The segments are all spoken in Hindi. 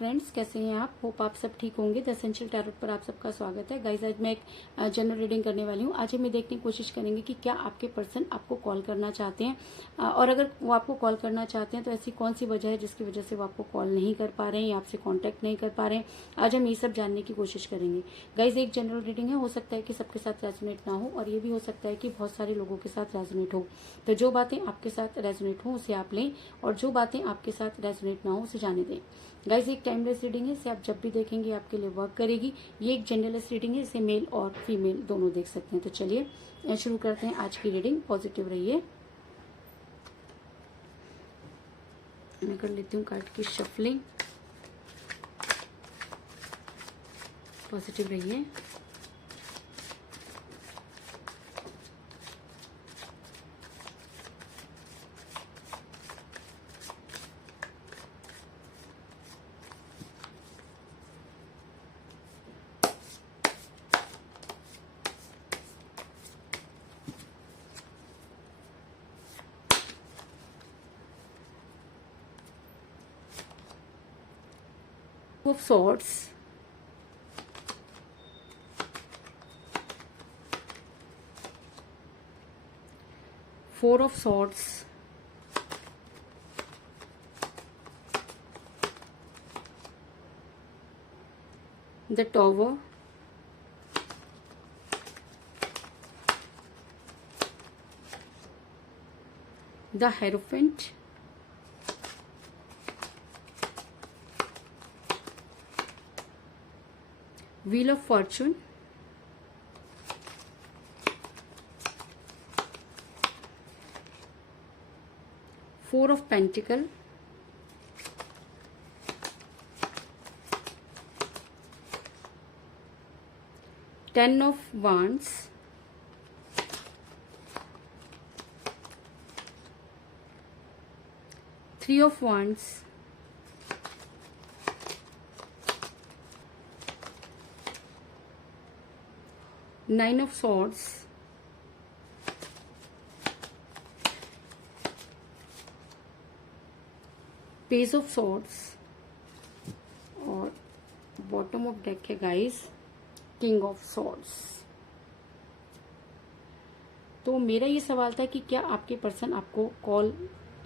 फ्रेंड्स, कैसे हैं आप? होप आप सब ठीक होंगे। द एसेंशियल टैरोट पर आप सबका स्वागत है। गाइज, आज मैं एक जनरल रीडिंग करने वाली हूँ। आज हम देखने की कोशिश करेंगे कि क्या आपके पर्सन आपको कॉल करना चाहते हैं, और अगर वो आपको कॉल करना चाहते हैं तो ऐसी कौन सी वजह है जिसकी वजह से वो आपको कॉल नहीं कर पा रहे हैं या आपसे कॉन्टैक्ट नहीं कर पा रहे हैं। आज हम ये सब जानने की कोशिश करेंगे। गाइज, एक जनरल रीडिंग है, हो सकता है कि सबके साथ रेजोनेट ना हो, और ये भी हो सकता है कि बहुत सारे लोगों के साथ रेजोनेट हो। तो जो बातें आपके साथ रेजोनेट हो उसे आप लें, और जो बातें आपके साथ रेजोनेट ना हो उसे जाने दें। गाइज, एक टाइमलेस रीडिंग है, इसे आप जब भी देखेंगे आपके लिए वर्क करेगी। ये एक जेंडरलेस रीडिंग है, इसे मेल और फीमेल दोनों देख सकते हैं। तो चलिए शुरू करते हैं आज की रीडिंग। पॉजिटिव रहिए। मैं कर लेती हूँ कार्ड की शफलिंग। पॉजिटिव रहिए। of swords, four of swords, the tower, the hierophant, wheel of fortune, four of pentacle, ten of wands, three of wands, nine of swords, page of swords, और बॉटम ऑफ डेक है गाइस किंग ऑफ सॉर्ड्स। तो मेरा ये सवाल था कि क्या आपके पर्सन आपको कॉल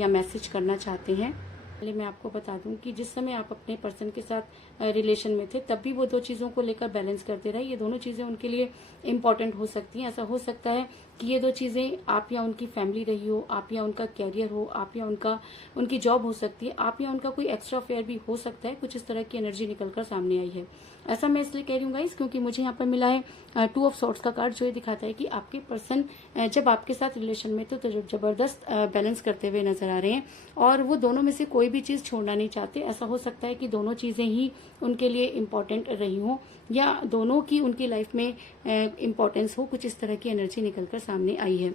या मैसेज करना चाहते हैं। पहले मैं आपको बता दूं कि जिस समय आप अपने पर्सन के साथ रिलेशन में थे तब भी वो दो चीजों को लेकर बैलेंस करते रहे। ये दोनों चीजें उनके लिए इम्पोर्टेंट हो सकती हैं। ऐसा हो सकता है कि ये दो चीजें आप या उनकी फैमिली रही हो, आप या उनका कैरियर हो, आप या उनकी जॉब हो सकती है, आप या उनका कोई एक्स्ट्रा अफेयर भी हो सकता है। कुछ इस तरह की एनर्जी निकलकर सामने आई है। ऐसा मैं इसलिए कह रही हूँ गाइस क्योंकि मुझे यहाँ पर मिला है टू ऑफ सॉर्ड्स का कार्ड, जो ये दिखाता है कि आपके पर्सन जब आपके साथ रिलेशन में तो जबरदस्त बैलेंस करते हुए नजर आ रहे हैं, और वो दोनों में से कोई भी चीज छोड़ना नहीं चाहते। ऐसा हो सकता है कि दोनों चीजें ही उनके लिए इम्पोर्टेंट रही हो, या दोनों की उनकी लाइफ में इम्पोर्टेंस हो। कुछ इस तरह की एनर्जी निकलकर सामने आई है।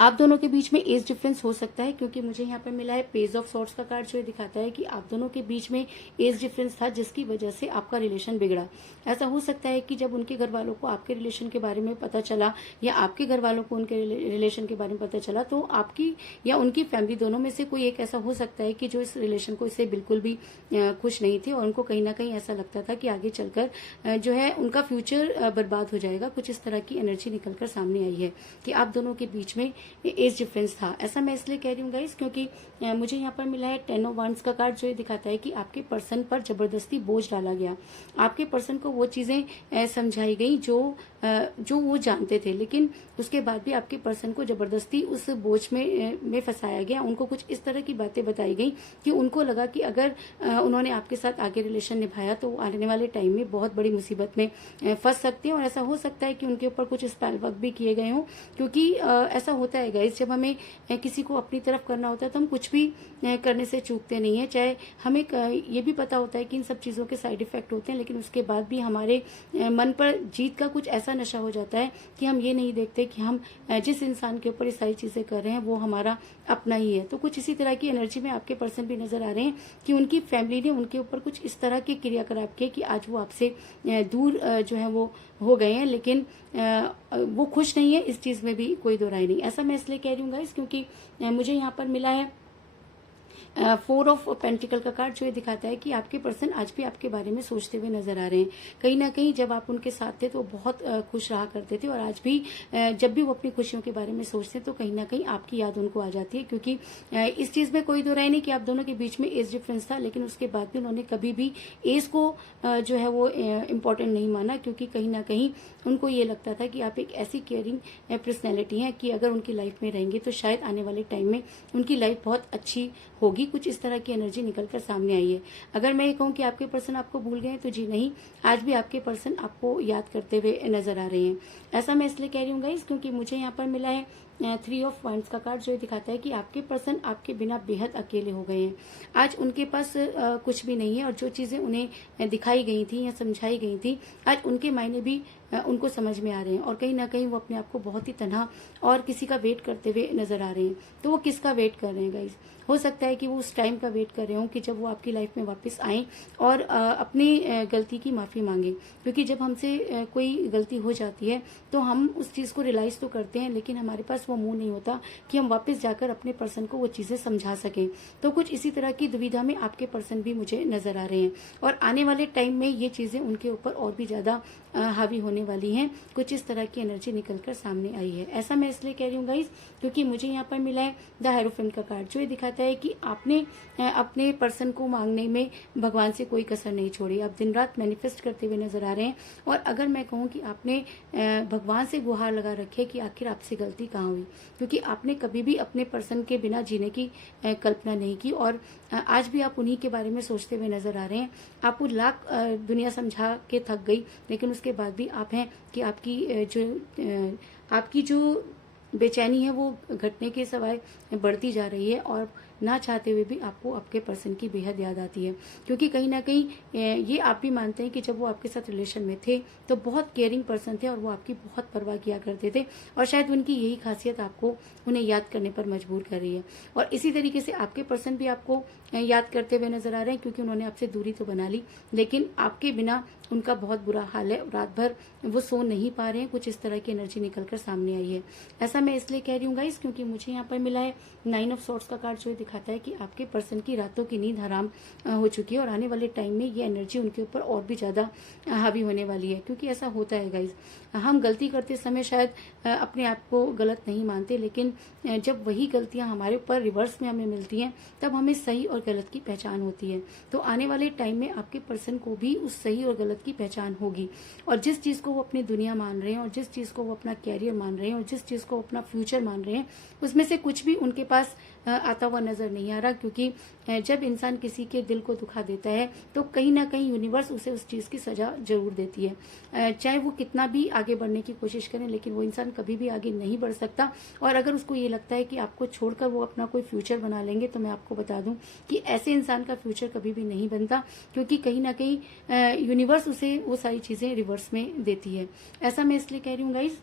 आप दोनों के बीच में एज डिफरेंस हो सकता है, क्योंकि मुझे यहाँ पर मिला है पेज ऑफ सॉर्ड्स का कार्ड, जो दिखाता है कि आप दोनों के बीच में एज डिफरेंस था जिसकी वजह से आपका रिलेशन बिगड़ा। ऐसा हो सकता है कि जब उनके घर वालों को आपके रिलेशन के बारे में पता चला, या आपके घर वालों को उनके रिलेशन के बारे में पता चला, तो आपकी या उनकी फैमिली दोनों में से कोई एक ऐसा हो सकता है कि जो इस रिलेशन को इससे बिल्कुल भी खुश नहीं थे, और उनको कहीं ना कहीं ऐसा लगता था कि आगे चलकर जो है उनका फ्यूचर बर्बाद हो जाएगा। कुछ इस तरह की एनर्जी निकलकर सामने आई है कि आप दोनों के बीच में एज डिफरेंस था। ऐसा मैं इसलिए कह रही हूँ गाइस क्योंकि मुझे यहाँ पर मिला है टेन ऑफ वांड्स का कार्ड, जो ये दिखाता है कि आपके पर्सन पर जबरदस्ती बोझ डाला गया। आपके पर्सन को वो चीजें समझाई गई जो वो जानते थे, लेकिन उसके बाद भी आपके पर्सन को जबरदस्ती उस बोझ में फंसाया गया। उनको कुछ इस तरह की बातें बताई गई कि उनको लगा कि अगर उन्होंने आपके साथ आगे रिलेशन निभाया तो आने वाले टाइम में बहुत बड़ी मुसीबत में फंस सकते हैं। और ऐसा हो सकता है कि उनके ऊपर कुछ स्पेल वर्क भी किए गए हों, क्योंकि ऐसा होता है गाइस, जब हमें किसी को अपनी तरफ करना होता है तो हम कुछ भी करने से चूकते नहीं है। चाहे हमें ये भी पता होता है कि इन सब चीजों के साइड इफेक्ट होते हैं, लेकिन उसके बाद भी हमारे मन पर जीत का कुछ ऐसा नशा हो जाता है कि हम ये नहीं देखते कि हम जिस इंसान के ऊपर ये सारी चीजें कर रहे हैं वो हमारा अपना ही है। तो कुछ इसी तरह की एनर्जी में आपके पर्सन भी नजर आ रहे हैं कि उनकी फैमिली ने उनके ऊपर कुछ इस तरह के क्रियाकलाप किए कि आज वो आपसे दूर जो है वो हो गए हैं, लेकिन वो खुश नहीं है। इस चीज में भी कोई दो राय नहीं। ऐसा मैं इसलिए कह रही हूँ गाइस क्योंकि मुझे यहाँ पर मिला है 4 ऑफ पेंटिकल का कार्ड जो ये दिखाता है कि आपके पर्सन आज भी आपके बारे में सोचते हुए नजर आ रहे हैं। कहीं ना कहीं जब आप उनके साथ थे तो बहुत खुश रहा करते थे, और आज भी जब भी वो अपनी खुशियों के बारे में सोचते हैं तो कहीं ना कहीं आपकी याद उनको आ जाती है। क्योंकि इस चीज में कोई दो राय नहीं कि आप दोनों के बीच में एज डिफरेंस था, लेकिन उसके बाद भी उन्होंने कभी भी एज को जो है वो इम्पोर्टेंट नहीं माना, क्योंकि कहीं ना कहीं उनको ये लगता था कि आप एक ऐसी केयरिंग पर्सनैलिटी हैं कि अगर उनकी लाइफ में रहेंगे तो शायद आने वाले टाइम में उनकी लाइफ बहुत अच्छी होगी। कुछ इस तरह की एनर्जी निकलकर सामने आई है। अगर मैं ये कहूँ कि आपके पर्सन आपको भूल गए तो जी नहीं, आज भी आपके पर्सन आपको याद करते हुए नजर आ रहे हैं। ऐसा मैं इसलिए कह रही हूँ गाइस क्योंकि मुझे यहाँ पर मिला है 3 ऑफ वांड्स का कार्ड, जो दिखाता है कि आपके पर्सन आपके बिना बेहद अकेले हो गए हैं। आज उनके पास कुछ भी नहीं है, और जो चीजें उन्हें दिखाई गई थी या समझाई गई थी आज उनके मायने भी उनको समझ में आ रहे हैं, और कहीं ना कहीं वो अपने आप को बहुत ही तन्हा और किसी का वेट करते हुए नजर आ रहे हैं। तो वो किसका वेट कर रहे हैं गाइस? हो सकता है कि वो उस टाइम का वेट कर रहे हो कि जब वो आपकी लाइफ में वापस आए और अपनी गलती की माफी मांगे। क्योंकि जब हमसे कोई गलती हो जाती है तो हम उस चीज को रियलाइज तो करते हैं, लेकिन हमारे पास वो मुंह नहीं होता कि हम वापस जाकर अपने पर्सन को वो चीजें समझा सकें। तो कुछ इसी तरह की दुविधा में आपके पर्सन भी मुझे नजर आ रहे हैं, और आने वाले टाइम में ये चीजें उनके ऊपर और भी ज्यादा हावी होने वाली हैं। कुछ इस तरह की एनर्जी निकलकर सामने आई है। ऐसा मैं इसलिए कह रही हूँ गाइस क्योंकि मुझे यहाँ पर मिला है द हायरोफेंट का कार्ड, जो ये दिखाता है कि आपने अपने पर्सन को मांगने में भगवान से कोई कसर नहीं छोड़ी। आप दिन रात मैनिफेस्ट करते हुए नजर आ रहे हैं, और अगर मैं कहूँ कि आपने भगवान से गुहार लगा रखी है कि आखिर आपसे गलती कहाँ हुई, क्योंकि आपने कभी भी अपने पर्सन के बिना जीने की कल्पना नहीं की, और आज भी आप उन्हीं के बारे में सोचते हुए नजर आ रहे हैं। आपको लाख दुनिया समझा के थक गई, लेकिन उसके बाद भी आप हैं कि आपकी जो बेचैनी है वो घटने के सिवाय बढ़ती जा रही है, और ना चाहते हुए भी आपको आपके पर्सन की बेहद याद आती है। क्योंकि कहीं ना कहीं ये आप भी मानते हैं कि जब वो आपके साथ रिलेशन में थे तो बहुत केयरिंग पर्सन थे, और वो आपकी बहुत परवाह किया करते थे, और शायद उनकी यही खासियत आपको उन्हें याद करने पर मजबूर कर रही है। और इसी तरीके से आपके पर्सन भी आपको याद करते हुए नजर आ रहे हैं, क्योंकि उन्होंने आपसे दूरी तो बना ली, लेकिन आपके बिना उनका बहुत बुरा हाल है। रात भर वो सो नहीं पा रहे हैं। कुछ इस तरह की एनर्जी निकलकर सामने आई है। ऐसा मैं इसलिए कह रही हूँ गाइस क्योंकि मुझे यहाँ पर मिला है 9 ऑफ सॉर्ड्स का कार्ड, जो दिखाता है कि आपके पर्सन की रातों की नींद हराम हो चुकी है, और आने वाले टाइम में ये एनर्जी उनके ऊपर और भी ज्यादा हावी होने वाली है। क्योंकि ऐसा होता है गाइस, हम गलती करते समय शायद अपने आप को गलत नहीं मानते, लेकिन जब वही गलतियां हमारे ऊपर रिवर्स में हमें मिलती हैं तब हमें सही और गलत की पहचान होती है। तो आने वाले टाइम में आपके पर्सन को भी उस सही और गलत की पहचान होगी, और जिस चीज को वो अपनी दुनिया मान रहे हैं, और जिस चीज को वो अपना कैरियर मान रहे हैं, और जिस चीज को अपना फ्यूचर मान रहे हैं, उसमें से कुछ भी उनके पास आता हुआ नजर नहीं आ रहा। क्योंकि जब इंसान किसी के दिल को दुखा देता है तो कहीं ना कहीं यूनिवर्स उसे उस चीज की सजा जरूर देती है। चाहे वो कितना भी आगे बढ़ने की कोशिश करें, लेकिन वो इंसान कभी भी आगे नहीं बढ़ सकता। और अगर उसको ये लगता है कि आपको छोड़कर वो अपना कोई फ्यूचर बना लेंगे, तो मैं आपको बता दूं कि ऐसे इंसान का फ्यूचर कभी भी नहीं बनता, क्योंकि कहीं ना कहीं यूनिवर्स उसे वो सारी चीजें रिवर्स में देती है। ऐसा मैं इसलिए कह रही हूँ गाइस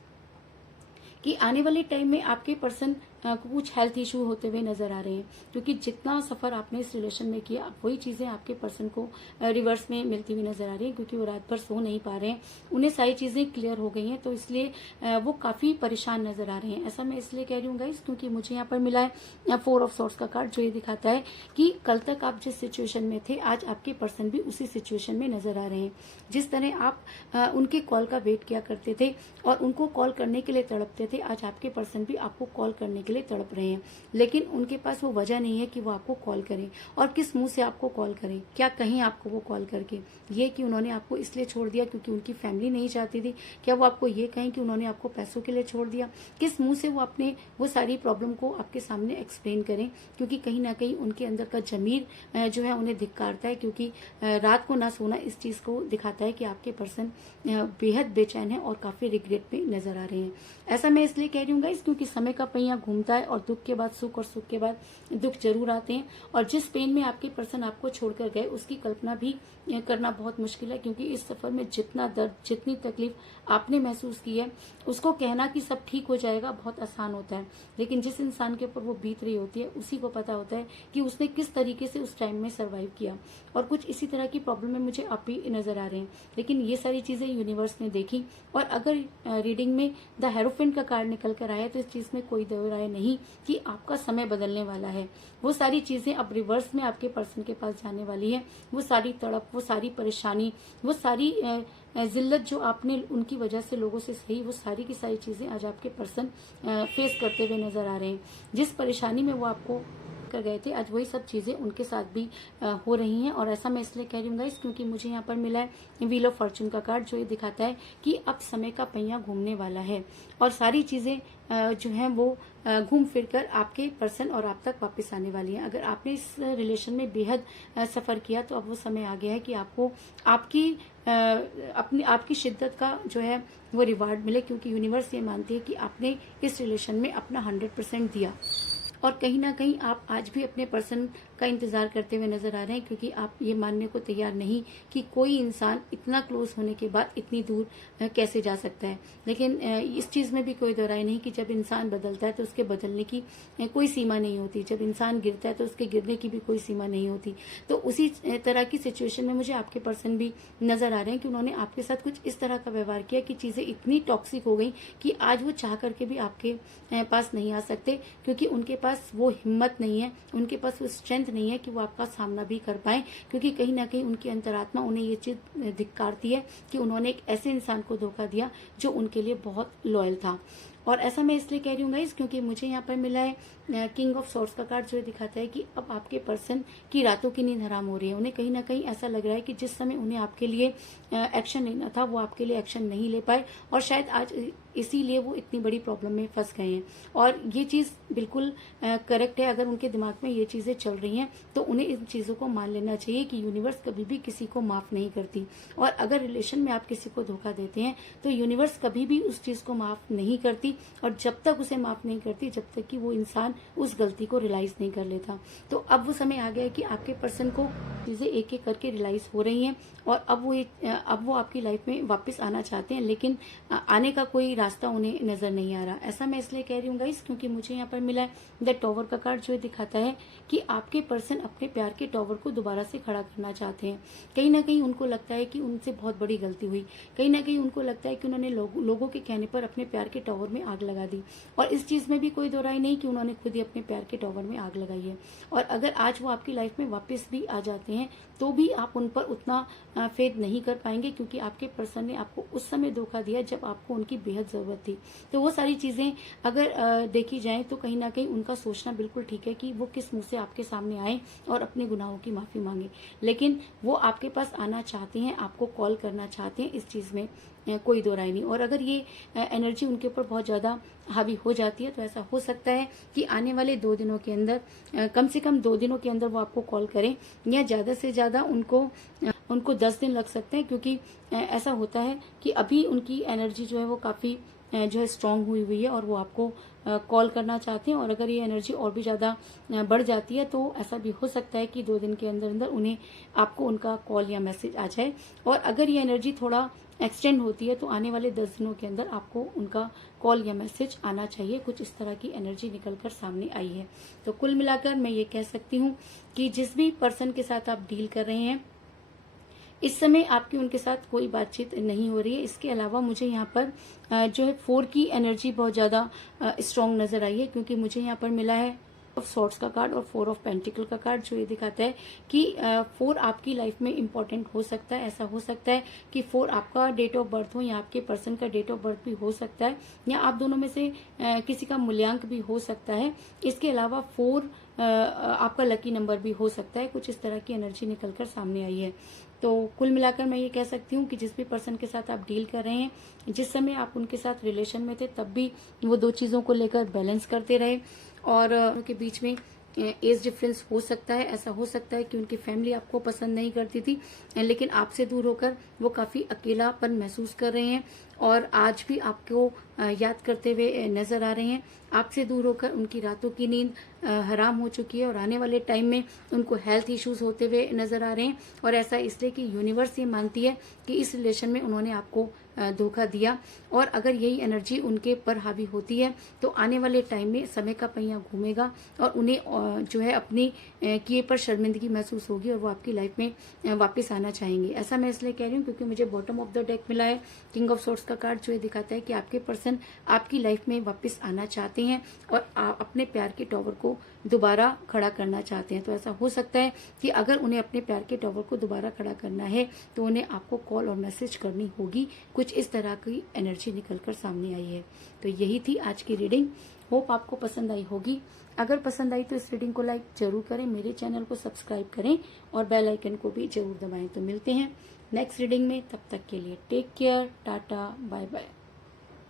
कि आने वाले टाइम में आपके पर्सन को कुछ हेल्थ इशू होते हुए नजर आ रहे हैं, क्योंकि जितना सफर आपने इस रिलेशन में किया वही चीजें आपके पर्सन को रिवर्स में मिलती हुई नजर आ रही है। क्योंकि वो रात भर सो नहीं पा रहे हैं, उन्हें सारी चीजें क्लियर हो गई हैं, तो इसलिए वो काफी परेशान नजर आ रहे हैं। ऐसा मैं इसलिए कह रही हूँ गाइस क्योंकि मुझे यहाँ पर मिला है 4 ऑफ सॉर्ड्स का कार्ड, जो ये दिखाता है कि कल तक आप जिस सिचुएशन में थे आज आपके पर्सन भी उसी सिचुएशन में नजर आ रहे हैं। जिस तरह आप उनके कॉल का वेट किया करते थे और उनको कॉल करने के लिए तड़पते थे, आज आपके पर्सन भी आपको कॉल करने के लिए तड़प रहे हैं, लेकिन उनके पास वो वजह नहीं है कि वो आपको कॉल करें। और किस मुंह से आपको कॉल करें? क्या कहें आपको वो कॉल करके? ये कि उन्होंने आपको इसलिए छोड़ दिया क्योंकि उनकी फैमिली नहीं चाहती थी? क्या वो आपको ये कहें कि उन्होंने आपको पैसों के लिए छोड़ दिया? किस मुंह से वो अपने वो सारी प्रॉब्लम को आपके सामने एक्सप्लेन करें? क्योंकि कहीं ना कहीं उनके अंदर का जमीर जो है उन्हें धिक्कारता है, क्योंकि रात को ना सोना इस चीज को दिखाता है कि आपके पर्सन बेहद बेचैन है और काफी रिग्रेट में नजर आ रहे हैं। ऐसा मैं इसलिए कह रही हूँ गाइस क्योंकि समय का पहिया घूमता है, और दुख के बाद सुख और सुख के बाद दुख जरूर आते हैं। और जिस पेन में आपके पर्सन आपको छोड़कर गए उसकी कल्पना भी करना बहुत मुश्किल है, क्योंकि इस सफर में जितना दर्द जितनी तकलीफ आपने महसूस की है उसको कहना कि सब ठीक हो जाएगा बहुत आसान होता है, लेकिन जिस इंसान के ऊपर वो बीत रही होती है उसी को पता होता है कि उसने किस तरीके से उस टाइम में सरवाइव किया। और कुछ इसी तरह की प्रॉब्लम में मुझे आप भी नजर आ रहे हैं, लेकिन ये सारी चीजें यूनिवर्स ने देखी। और अगर रीडिंग में द हेरोफेंट का कार्ड निकल कर आया तो इस चीज में कोई दो राय है नहीं कि आपका समय बदलने वाला है। वो सारी चीजें अब रिवर्स में आपके पर्सन के पास जाने वाली है। वो सारी तड़प, वो सारी परेशानी, वो सारी जिल्लत जो आपने उनकी वजह से लोगों से सही, वो सारी की सारी चीजें आज आपके पर्सन फेस करते हुए नजर आ रहे हैं। जिस परेशानी में वो आपको कर गए थे, आज वही सब चीजें उनके साथ भी हो रही हैं। और ऐसा मैं इसलिए कह रही हूँ गाइस, क्योंकि मुझे यहाँ पर मिला है व्हील ऑफ फॉर्चून का कार्ड, जो ये दिखाता है कि अब समय का पहिया घूमने वाला है और सारी चीजें जो हैं वो घूम फिर कर आपके पर्सन और आप तक वापस आने वाली हैं। अगर आपने इस रिलेशन में बेहद सफर किया तो अब वो समय आ गया है कि आपको आपकी शिद्दत का जो है वो रिवार्ड मिले, क्योंकि यूनिवर्स ये मानती है कि आपने इस रिलेशन में अपना 100% दिया। और कहीं ना कहीं आप आज भी अपने पर्सन का इंतजार करते हुए नजर आ रहे हैं, क्योंकि आप ये मानने को तैयार नहीं कि कोई इंसान इतना क्लोज होने के बाद इतनी दूर कैसे जा सकता है। लेकिन इस चीज में भी कोई दो राय नहीं कि जब इंसान बदलता है तो उसके बदलने की कोई सीमा नहीं होती, जब इंसान गिरता है तो उसके गिरने की भी कोई सीमा नहीं होती। तो उसी तरह की सिचुएशन में मुझे आपके पर्सन भी नजर आ रहे हैं कि उन्होंने आपके साथ कुछ इस तरह का व्यवहार किया कि चीजें इतनी टॉक्सिक हो गई कि आज वो चाह करके भी आपके पास नहीं आ सकते, क्योंकि उनके पास वो हिम्मत नहीं है, उनके पास वो स्ट्रेंथ नहीं है कि वो आपका सामना भी कर पाए, क्योंकि कहीं ना कहीं उनकी अंतरात्मा उन्हें ये चीज धिक्कारती है कि उन्होंने एक ऐसे इंसान को धोखा दिया जो उनके लिए बहुत लॉयल था। और ऐसा मैं इसलिए कह रही हूँ गाइस, क्योंकि मुझे यहाँ पर मिला है किंग ऑफ सॉर्ड्स का कार्ड, जो दिखाता है कि अब आपके पर्सन की रातों की नींद हराम हो रही है। उन्हें कहीं ना कहीं ऐसा लग रहा है कि जिस समय उन्हें आपके लिए एक्शन लेना था वो आपके लिए एक्शन नहीं ले पाए, और शायद आज इसीलिए वो इतनी बड़ी प्रॉब्लम में फंस गए हैं। और ये चीज बिल्कुल करेक्ट है। अगर उनके दिमाग में ये चीजें चल रही हैं तो उन्हें इन चीजों को मान लेना चाहिए कि यूनिवर्स कभी भी किसी को माफ नहीं करती। और अगर रिलेशन में आप किसी को धोखा देते हैं तो यूनिवर्स कभी भी उस चीज को माफ नहीं करती, और जब तक उसे माफ नहीं करती जब तक कि वो इंसान उस गलती को रियलाइज नहीं कर लेता। तो अब वो समय आ गया है कि आपके पर्सन को चीजें एक एक करके रियलाइज हो रही हैं, और अब वो आपकी लाइफ में वापस आना चाहते हैं, लेकिन आने का कोई रास्ता उन्हें नजर नहीं आ रहा। ऐसा मैं इसलिए कह रही हूँ गाइस, क्योंकि मुझे यहाँ पर मिला है द टॉवर का कार्ड, जो दिखाता है कि आपके पर्सन अपने प्यार के टॉवर को दोबारा से खड़ा करना चाहते हैं। कहीं ना कहीं उनको लगता है कि उनसे बहुत बड़ी गलती हुई, कहीं ना कहीं उनको लगता है कि उन्होंने लोगों के कहने पर अपने प्यार के टॉवर में आग लगा दी। और इस चीज में भी कोई दो राय नहीं कि उन्होंने खुद ही अपने प्यार के टॉवर में आग लगाई है। और अगर आज वो आपकी लाइफ में वापस भी आ जाते हैं तो भी आप उन पर उतना फेथ नहीं कर पाएंगे, क्योंकि आपके पर्सन ने आपको उस समय धोखा दिया जब आपको उनकी बेहद जरूरत थी। तो वो सारी चीजें अगर देखी जाए तो कहीं ना कहीं उनका सोचना बिल्कुल ठीक है कि वो किस मुंह से आपके सामने आए और अपने गुनाहों की माफी मांगे, लेकिन वो आपके पास आना चाहते हैं, आपको कॉल करना चाहते हैं, इस चीज में कोई दो राय नहीं। और अगर ये एनर्जी उनके ऊपर बहुत ज्यादा हावी हो जाती है तो ऐसा हो सकता है कि आने वाले 2 दिनों के अंदर, कम से कम 2 दिनों के अंदर वो आपको कॉल करें, या ज्यादा से ज्यादा उनको 10 दिन लग सकते हैं, क्योंकि ऐसा होता है कि अभी उनकी एनर्जी जो है वो काफी जो है स्ट्रांग हुई है और वो आपको कॉल करना चाहते हैं। और अगर ये एनर्जी और भी ज्यादा बढ़ जाती है तो ऐसा भी हो सकता है कि 2 दिन के अंदर अंदर उन्हें आपको उनका कॉल या मैसेज आ जाए। और अगर ये एनर्जी थोड़ा एक्सटेंड होती है तो आने वाले 10 दिनों के अंदर आपको उनका कॉल या मैसेज आना चाहिए। कुछ इस तरह की एनर्जी निकलकर सामने आई है। तो कुल मिलाकर मैं ये कह सकती हूँ कि जिस भी पर्सन के साथ आप डील कर रहे हैं इस समय आपकी उनके साथ कोई बातचीत नहीं हो रही है। इसके अलावा मुझे यहाँ पर जो है 4 की एनर्जी बहुत ज्यादा स्ट्रांग नजर आई है, क्योंकि मुझे यहाँ पर मिला है ऑफ सॉर्ड्स का कार्ड और 4 ऑफ पेंटिकल का कार्ड, जो ये दिखाता है कि 4 आपकी लाइफ में इंपॉर्टेंट हो सकता है। ऐसा हो सकता है कि 4 आपका डेट ऑफ बर्थ हो या आपके पर्सन का डेट ऑफ बर्थ भी हो सकता है, या आप दोनों में से किसी का मूल्यांक भी हो सकता है। इसके अलावा 4 आपका लकी नंबर भी हो सकता है। कुछ इस तरह की एनर्जी निकलकर सामने आई है। तो कुल मिलाकर मैं ये कह सकती हूँ कि जिस भी पर्सन के साथ आप डील कर रहे हैं, जिस समय आप उनके साथ रिलेशन में थे तब भी वो 2 चीजों को लेकर बैलेंस करते रहे, और उनके बीच में एज डिफरेंस हो सकता है। ऐसा हो सकता है कि उनकी फैमिली आपको पसंद नहीं करती थी, लेकिन आपसे दूर होकर वो काफी अकेलापन महसूस कर रहे हैं और आज भी आपको याद करते हुए नजर आ रहे हैं। आपसे दूर होकर उनकी रातों की नींद हराम हो चुकी है और आने वाले टाइम में उनको हेल्थ इश्यूज होते हुए नजर आ रहे हैं। और ऐसा इसलिए कि यूनिवर्स ये मानती है कि इस रिलेशन में उन्होंने आपको धोखा दिया, और अगर यही एनर्जी उनके पर हावी होती है तो आने वाले टाइम में समय का पहिया घूमेगा और उन्हें जो है अपनी किए पर शर्मिंदगी महसूस होगी और वो आपकी लाइफ में वापस आना चाहेंगे। ऐसा मैं इसलिए कह रही हूँ क्योंकि मुझे बॉटम ऑफ द डेक मिला है। किंग ऑफ सोर्ड्स का कार्ड जो ये दिखाता है कि आपके पर्सन आपकी लाइफ में वापस आना चाहते हैं और अपने प्यार के टॉवर को दोबारा खड़ा करना चाहते हैं। तो ऐसा हो सकता है कि अगर उन्हें अपने प्यार के टॉवर को दोबारा खड़ा करना है तो उन्हें आपको कॉल और मैसेज करनी होगी। कुछ इस तरह की एनर्जी निकलकर सामने आई है। तो यही थी आज की रीडिंग। होप आपको पसंद आई होगी। अगर पसंद आई तो इस रीडिंग को लाइक जरूर करें, मेरे चैनल को सब्सक्राइब करें और बेल आइकन को भी जरूर दबाएं। तो मिलते हैं नेक्स्ट रीडिंग में, तब तक के लिए take care, tata, bye bye.